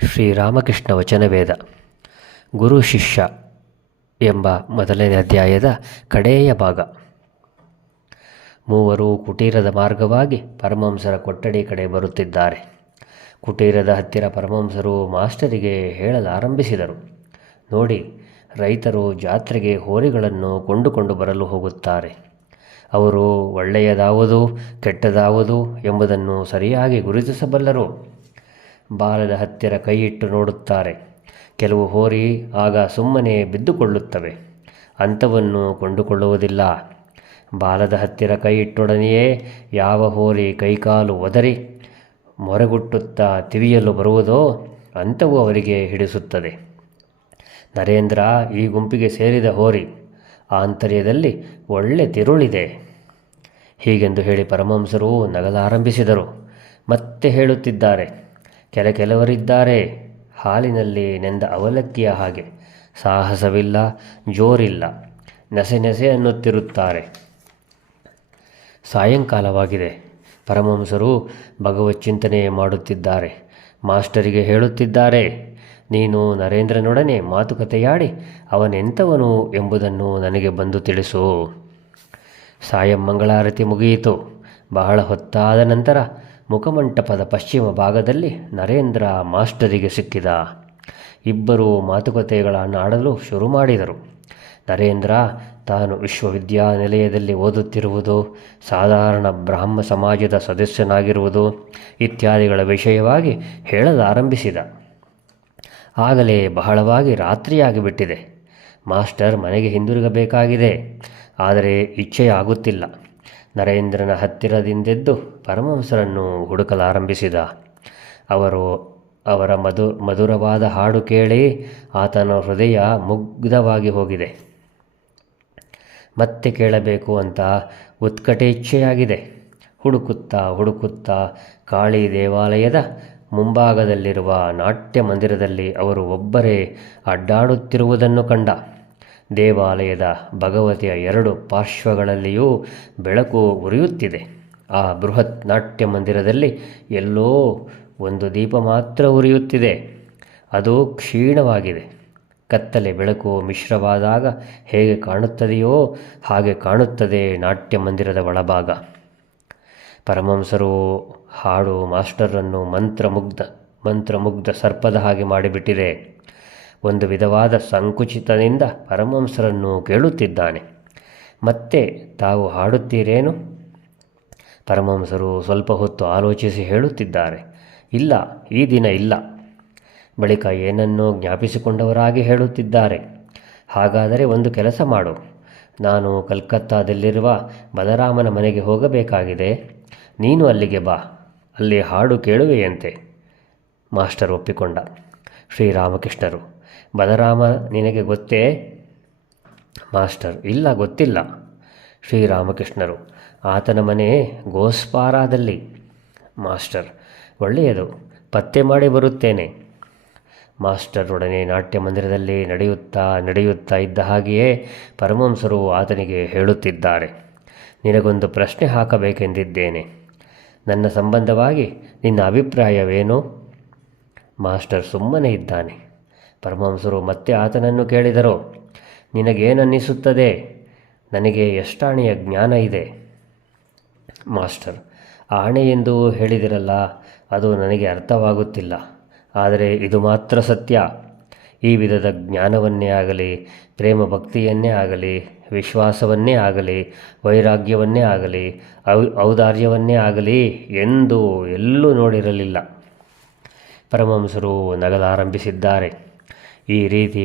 ಶ್ರೀರಾಮಕೃಷ್ಣ ವಚನವೇದ ಗುರು ಶಿಷ್ಯ ಎಂಬ ಮೊದಲನೇ ಅಧ್ಯಾಯದ ಕಡೆಯ ಭಾಗ. ಮೂವರು ಕುಟೀರದ ಮಾರ್ಗವಾಗಿ ಪರಮಹಂಸರ ಕೊಠಡಿ ಕಡೆ ಬರುತ್ತಿದ್ದಾರೆ. ಕುಟೀರದ ಹತ್ತಿರ ಪರಮಹಂಸರು ಮಾಸ್ಟರಿಗೆ ಹೇಳಲಾರಂಭಿಸಿದರು. ನೋಡಿ, ರೈತರು ಜಾತ್ರೆಗೆ ಹೋರಿಗಳನ್ನು ಕೊಂಡುಕೊಂಡು ಬರಲು ಹೋಗುತ್ತಾರೆ. ಅವರು ಒಳ್ಳೆಯದಾವುದು ಕೆಟ್ಟದಾವುದು ಎಂಬುದನ್ನು ಸರಿಯಾಗಿ ಗುರುತಿಸಬಲ್ಲರು. ಬಾಲದ ಹತ್ತಿರ ಕೈಯಿಟ್ಟು ನೋಡುತ್ತಾರೆ. ಕೆಲವು ಹೋರಿ ಆಗ ಸುಮ್ಮನೆ ಬಿದ್ದುಕೊಳ್ಳುತ್ತವೆ. ಅಂಥವನ್ನು ಕೊಂಡುಕೊಳ್ಳುವುದಿಲ್ಲ. ಬಾಲದ ಹತ್ತಿರ ಕೈಯಿಟ್ಟೊಡನೆಯೇ ಯಾವ ಹೋರಿ ಕೈಕಾಲು ಒದರಿ ಮೊರೆಗುಟ್ಟುತ್ತಾ ತಿವಿಯಲು ಬರುವುದೋ ಅಂಥವು ಅವರಿಗೆ ಹಿಡಿಸುತ್ತದೆ. ನರೇಂದ್ರ ಈ ಗುಂಪಿಗೆ ಸೇರಿದ ಹೋರಿ. ಆಂತರ್ಯದಲ್ಲಿ ಒಳ್ಳೆ ತಿರುಳಿದೆ. ಹೀಗೆಂದು ಹೇಳಿ ಪರಮಹಂಸರು ನಗಲಾರಂಭಿಸಿದರು. ಮತ್ತೆ ಹೇಳುತ್ತಿದ್ದಾರೆ. ಕೆಲವರಿದ್ದಾರೆ ಹಾಲಿನಲ್ಲಿ ನೆಂದ ಅವಲಕ್ಕಿಯ ಹಾಗೆ, ಸಾಹಸವಿಲ್ಲ, ಜೋರಿಲ್ಲ, ನೆಸೆ ಅನ್ನುತ್ತಿರುತ್ತಾರೆ. ಸಾಯಂಕಾಲವಾಗಿದೆ. ಪರಮಹಂಸರು ಭಗವತ್ ಚಿಂತನೆ ಮಾಡುತ್ತಿದ್ದಾರೆ. ಮಾಸ್ಟರಿಗೆ ಹೇಳುತ್ತಿದ್ದಾರೆ, ನೀನು ನರೇಂದ್ರನೊಡನೆ ಮಾತುಕತೆಯಾಡಿ ಅವನೆಂಥವನು ಎಂಬುದನ್ನು ನನಗೆ ಬಂದು ತಿಳಿಸು. ಸಾಯಂ ಮಂಗಳಾರತಿ ಮುಗಿಯಿತು. ಬಹಳ ಹೊತ್ತಾದ ನಂತರ ಮುಖಮಂಟಪದ ಪಶ್ಚಿಮ ಭಾಗದಲ್ಲಿ ನರೇಂದ್ರ ಮಾಸ್ಟರಿಗೆ ಸಿಕ್ಕಿದ. ಇಬ್ಬರು ಮಾತುಕತೆಗಳನ್ನಾಡಲು ಶುರು ಮಾಡಿದರು. ನರೇಂದ್ರ ತಾನು ವಿಶ್ವವಿದ್ಯಾನಿಲಯದಲ್ಲಿ ಓದುತ್ತಿರುವುದು, ಸಾಧಾರಣ ಬ್ರಾಹ್ಮ ಸಮಾಜದ ಸದಸ್ಯನಾಗಿರುವುದು ಇತ್ಯಾದಿಗಳ ವಿಷಯವಾಗಿ ಹೇಳಲಾರಂಭಿಸಿದ. ಆಗಲೇ ಬಹಳವಾಗಿ ರಾತ್ರಿಯಾಗಿಬಿಟ್ಟಿದೆ. ಮಾಸ್ಟರ್ ಮನೆಗೆ ಹಿಂದಿರುಗಬೇಕಾಗಿದೆ. ಆದರೆ ಇಚ್ಛೆಯಾಗುತ್ತಿಲ್ಲ. ನರೇಂದ್ರನ ಹತ್ತಿರದಿಂದೆದ್ದು ಪರಮಹಂಸರನ್ನು ಹುಡುಕಲಾರಂಭಿಸಿದ. ಅವರ ಮಧುರವಾದ ಹಾಡು ಕೇಳಿ ಆತನ ಹೃದಯ ಮುಗ್ಧವಾಗಿ ಹೋಗಿದೆ. ಮತ್ತೆ ಕೇಳಬೇಕು ಅಂತ ಉತ್ಕಟೇಚ್ಛೆಯಾಗಿದೆ. ಹುಡುಕುತ್ತಾ ಕಾಳಿ ದೇವಾಲಯದ ಮುಂಭಾಗದಲ್ಲಿರುವ ನಾಟ್ಯ ಮಂದಿರದಲ್ಲಿ ಅವರು ಒಬ್ಬರೇ ಅಡ್ಡಾಡುತ್ತಿರುವುದನ್ನು ಕಂಡ. ದೇವಾಲಯದ ಭಗವತಿಯ ಎರಡು ಪಾರ್ಶ್ವಗಳಲ್ಲಿಯೂ ಬೆಳಕು ಉರಿಯುತ್ತಿದೆ. ಆ ಬೃಹತ್ ನಾಟ್ಯ ಮಂದಿರದಲ್ಲಿ ಎಲ್ಲೋ ಒಂದು ದೀಪ ಮಾತ್ರ ಉರಿಯುತ್ತಿದೆ. ಅದು ಕ್ಷೀಣವಾಗಿದೆ. ಕತ್ತಲೆ ಬೆಳಕು ಮಿಶ್ರವಾದಾಗ ಹೇಗೆ ಕಾಣುತ್ತದೆಯೋ ಹಾಗೆ ಕಾಣುತ್ತದೆ ನಾಟ್ಯ ಮಂದಿರದ ಒಳಭಾಗ. ಪರಮಹಂಸರು ಹಾಡು ಮಾಸ್ಟರನ್ನು ಮಂತ್ರಮುಗ್ಧ ಸರ್ಪದ ಹಾಗೆ ಮಾಡಿಬಿಟ್ಟಿದೆ. ಒಂದು ವಿಧವಾದ ಸಂಕುಚಿತದಿಂದ ಪರಮಹಂಸರನ್ನು ಕೇಳುತ್ತಿದ್ದಾನೆ. ಮತ್ತೆ ತಾವು ಹಾಡುತ್ತೀರೇನು? ಪರಮಹಂಸರು ಸ್ವಲ್ಪ ಹೊತ್ತು ಆಲೋಚಿಸಿ ಹೇಳುತ್ತಿದ್ದಾರೆ, ಇಲ್ಲ, ಈ ದಿನ ಇಲ್ಲ. ಬಳಿಕ ಏನನ್ನೋ ಜ್ಞಾಪಿಸಿಕೊಂಡವರಾಗಿ ಹೇಳುತ್ತಿದ್ದಾರೆ, ಹಾಗಾದರೆ ಒಂದು ಕೆಲಸ ಮಾಡು. ನಾನು ಕಲ್ಕತ್ತಾದಲ್ಲಿರುವ ಬಲರಾಮನ ಮನೆಗೆ ಹೋಗಬೇಕಾಗಿದೆ. ನೀನು ಅಲ್ಲಿಗೆ ಬಾ, ಅಲ್ಲಿ ಹಾಡು ಕೇಳುವೆಯಂತೆ. ಮಾಸ್ಟರ್ ಒಪ್ಪಿಕೊಂಡ. ಶ್ರೀರಾಮಕೃಷ್ಣರು, ಬಲರಾಮ ನಿನಗೆ ಗೊತ್ತೇ? ಮಾಸ್ಟರ್, ಇಲ್ಲ, ಗೊತ್ತಿಲ್ಲ. ಶ್ರೀರಾಮಕೃಷ್ಣರು, ಆತನ ಮನೆ ಗೋಸ್ಪಾರಾದಲ್ಲಿ. ಮಾಸ್ಟರ್, ಒಳ್ಳೆಯದು, ಪತ್ತೆ ಮಾಡಿ ಬರುತ್ತೇನೆ. ಮಾಸ್ಟರೊಡನೆ ನಾಟ್ಯ ಮಂದಿರದಲ್ಲಿ ನಡೆಯುತ್ತಾ ಇದ್ದ ಹಾಗೆಯೇ ಪರಮಹಂಸರು ಆತನಿಗೆ ಹೇಳುತ್ತಿದ್ದಾರೆ, ನಿನಗೊಂದು ಪ್ರಶ್ನೆ ಹಾಕಬೇಕೆಂದಿದ್ದೇನೆ. ನನ್ನ ಸಂಬಂಧವಾಗಿ ನಿನ್ನ ಅಭಿಪ್ರಾಯವೇನು? ಮಾಸ್ಟರ್ ಸುಮ್ಮನೆ ಇದ್ದಾನೆ. ಪರಮಹಂಸರು ಮತ್ತೆ ಆತನನ್ನು ಕೇಳಿದರು, ನಿನಗೇನನ್ನಿಸುತ್ತದೆ? ನನಗೆ ಎಷ್ಟಾಣೆಯ ಜ್ಞಾನ ಇದೆ? ಮಾಸ್ಟರ್, ಆಣೆ ಎಂದು ಹೇಳಿದಿರಲ್ಲ, ಅದು ನನಗೆ ಅರ್ಥವಾಗುತ್ತಿಲ್ಲ. ಆದರೆ ಇದು ಮಾತ್ರ ಸತ್ಯ, ಈ ವಿಧದ ಜ್ಞಾನವನ್ನೇ ಆಗಲಿ, ಪ್ರೇಮ ಭಕ್ತಿಯನ್ನೇ ಆಗಲಿ, ವಿಶ್ವಾಸವನ್ನೇ ಆಗಲಿ, ವೈರಾಗ್ಯವನ್ನೇ ಆಗಲಿ, ಔದಾರ್ಯವನ್ನೇ ಆಗಲಿ ಎಂದು ಎಲ್ಲೂ ನೋಡಿರಲಿಲ್ಲ. ಪರಮಹಂಸರು ನಗಲಾರಂಭಿಸಿದ್ದಾರೆ. ಈ ರೀತಿ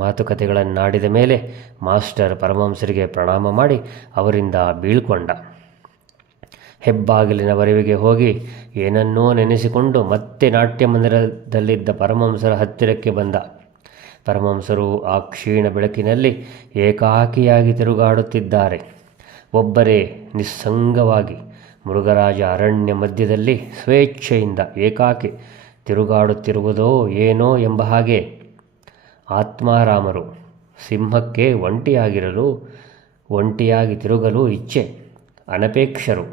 ಮಾತುಕತೆಗಳನ್ನಾಡಿದ ಮೇಲೆ ಮಾಸ್ಟರ್ ಪರಮಹಂಸರಿಗೆ ಪ್ರಣಾಮ ಮಾಡಿ ಅವರಿಂದ ಬೀಳ್ಕೊಂಡ. ಹೆಬ್ಬಾಗಿಲಿನವರೆಗೆ ಹೋಗಿ ಏನನ್ನೋ ನೆನೆಸಿಕೊಂಡು ಮತ್ತೆ ನಾಟ್ಯ ಮಂದಿರದಲ್ಲಿದ್ದ ಪರಮಹಂಸರ ಹತ್ತಿರಕ್ಕೆ ಬಂದ. ಪರಮಹಂಸರು ಆ ಕ್ಷೀಣ ಬೆಳಕಿನಲ್ಲಿ ಏಕಾಕಿಯಾಗಿ ತಿರುಗಾಡುತ್ತಿದ್ದಾರೆ. ಒಬ್ಬರೇ ನಿಸ್ಸಂಗವಾಗಿ ಮೃಗರಾಜ ಅರಣ್ಯ ಮಧ್ಯದಲ್ಲಿ ಸ್ವೇಚ್ಛೆಯಿಂದ ಏಕಾಕಿ ತಿರುಗಾಡುತ್ತಿರುವುದೋ ಏನೋ ಎಂಬ ಹಾಗೆ. ಆತ್ಮಾರಾಮರು ಸಿಂಹಕ್ಕೆ ಒಂಟಿಯಾಗಿ ತಿರುಗಲು ಇಚ್ಛೆ, ಅನಪೇಕ್ಷರು.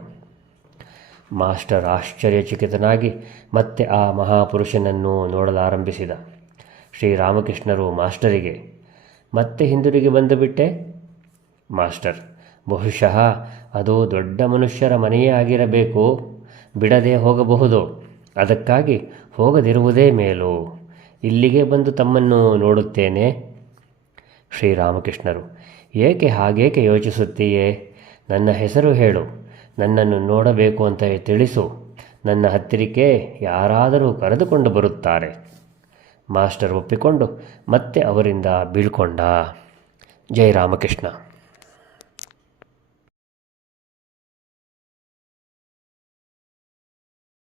ಮಾಸ್ಟರ್ ಆಶ್ಚರ್ಯಚಕಿತನಾಗಿ ಮತ್ತೆ ಆ ಮಹಾಪುರುಷನನ್ನು ನೋಡಲಾರಂಭಿಸಿದ. ಶ್ರೀರಾಮಕೃಷ್ಣರು ಮಾಸ್ಟರಿಗೆ, ಮತ್ತೆ ಹಿಂದಿರುಗಿ ಬಂದುಬಿಟ್ಟೆ? ಮಾಸ್ಟರ್, ಬಹುಶಃ ಅದು ದೊಡ್ಡ ಮನುಷ್ಯರ ಮನೆಯೇ ಆಗಿರಬೇಕು. ಬಿಡದೆ ಹೋಗಬಹುದು. ಅದಕ್ಕಾಗಿ ಹೋಗದಿರುವುದೇ ಮೇಲು. ಇಲ್ಲಿಗೆ ಬಂದು ತಮ್ಮನ್ನು ನೋಡುತ್ತೇನೆ. ಶ್ರೀರಾಮಕೃಷ್ಣರು, ಏಕೆ ಹಾಗೇಕೆ ಯೋಚಿಸುತ್ತೀಯೇ? ನನ್ನ ಹೆಸರು ಹೇಳು. ನನ್ನನ್ನು ನೋಡಬೇಕು ಅಂತ ತಿಳಿಸು. ನನ್ನ ಹತ್ತಿರಕ್ಕೆ ಯಾರಾದರೂ ಕರೆದುಕೊಂಡು ಬರುತ್ತಾರೆ. ಮಾಸ್ಟರ್ ಒಪ್ಪಿಕೊಂಡು ಮತ್ತೆ ಅವರಿಂದ ಬೀಳ್ಕೊಂಡ. ಜೈ ರಾಮಕೃಷ್ಣ.